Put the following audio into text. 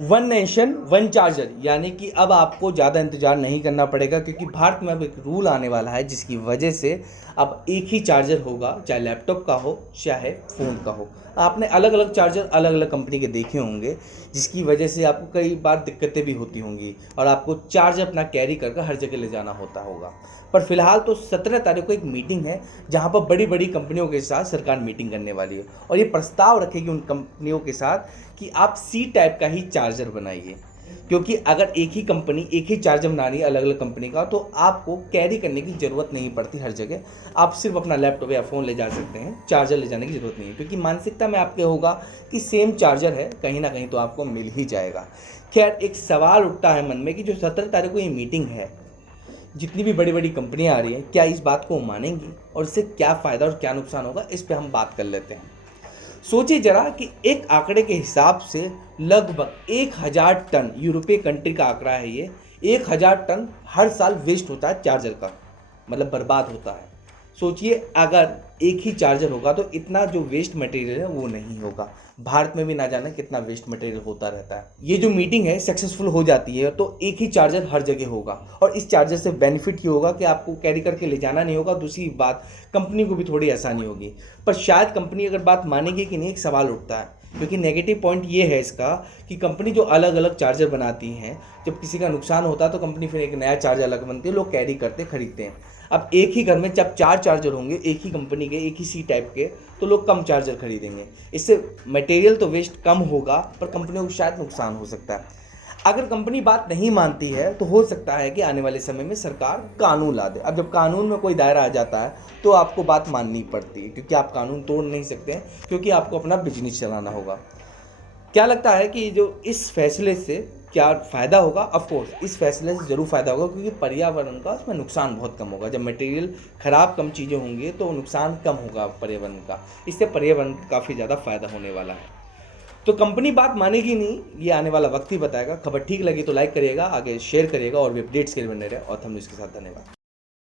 One nation one charger, यानी कि अब आपको ज़्यादा इंतज़ार नहीं करना पड़ेगा, क्योंकि भारत में अब एक रूल आने वाला है जिसकी वजह से अब एक ही चार्जर होगा, चाहे लैपटॉप का हो चाहे फ़ोन का हो। आपने अलग अलग चार्जर अलग अलग कंपनी के देखे होंगे, जिसकी वजह से आपको कई बार दिक्कतें भी होती होंगी और आपको चार्जर अपना कैरी कर हर जगह ले जाना होता होगा। पर फिलहाल तो 17 तारीख को एक मीटिंग है जहां पर बड़ी बड़ी कंपनियों के साथ सरकार मीटिंग करने वाली है और ये प्रस्ताव रखेगी उन कंपनियों के साथ कि आप सी टाइप का ही चार्जर बनाइए, क्योंकि अगर एक ही कंपनी एक ही चार्जर बना रही है अलग अलग कंपनी का, तो आपको कैरी करने की ज़रूरत नहीं पड़ती हर जगह। आप सिर्फ अपना लैपटॉप या फ़ोन ले जा सकते हैं, चार्जर ले जाने की ज़रूरत नहीं है, क्योंकि मानसिकता में आपके होगा कि सेम चार्जर है, कहीं ना कहीं तो आपको मिल ही जाएगा। खैर, एक सवाल उठता है मन में कि जो 17 तारीख को ये मीटिंग है, जितनी भी बड़ी बड़ी कंपनियां आ रही हैं, क्या इस बात को मानेंगी और इससे क्या फ़ायदा और क्या नुकसान होगा, इस पे हम बात कर लेते हैं। सोचिए जरा कि एक आंकड़े के हिसाब से लगभग 1000 टन, यूरोपीय कंट्री का आंकड़ा है ये, 1000 टन हर साल वेस्ट होता है चार्जर का, मतलब बर्बाद होता है। सोचिए अगर एक ही चार्जर होगा तो इतना जो वेस्ट मटेरियल है वो नहीं होगा। भारत में भी ना जाने कितना वेस्ट मटेरियल होता रहता है। ये जो मीटिंग है सक्सेसफुल हो जाती है तो एक ही चार्जर हर जगह होगा और इस चार्जर से बेनिफिट ये होगा कि आपको कैरी करके ले जाना नहीं होगा। दूसरी बात, कंपनी को भी थोड़ी आसानी होगी। पर शायद कंपनी अगर बात मानेगी कि नहीं, एक सवाल उठता है, क्योंकि नेगेटिव पॉइंट ये है इसका कि कंपनी जो अलग अलग चार्जर बनाती हैं, जब किसी का नुकसान होता है तो कंपनी फिर एक नया चार्जर अलग बनती है, लोग कैरी करते खरीदते हैं। अब एक ही घर में जब 4 चार्जर होंगे एक ही कंपनी के, एक ही सी टाइप के, तो लोग कम चार्जर खरीदेंगे। इससे मटेरियल तो वेस्ट कम होगा पर कंपनियों को शायद नुकसान हो सकता है। अगर कंपनी बात नहीं मानती है तो हो सकता है कि आने वाले समय में सरकार कानून ला दे। अब जब कानून में कोई दायरा आ जाता है तो आपको बात माननी पड़ती है, क्योंकि आप कानून तोड़ नहीं सकते हैं, क्योंकि आपको अपना बिजनेस चलाना होगा। क्या लगता है कि जो इस फैसले से क्या फ़ायदा होगा? ऑफ कोर्स इस फैसले से ज़रूर फ़ायदा होगा, क्योंकि पर्यावरण का उसमें नुकसान बहुत कम होगा। जब मटेरियल ख़राब कम चीज़ें होंगी तो नुकसान कम होगा पर्यावरण का। इससे पर्यावरण को काफ़ी ज़्यादा फ़ायदा होने वाला है। तो कंपनी बात मानेगी नहीं, ये आने वाला वक्त ही बताएगा। खबर ठीक लगी तो लाइक करिएगा, आगे शेयर करिएगा और भी अपडेट्स के लिए बने रहे। और हम इसके साथ धन्यवाद।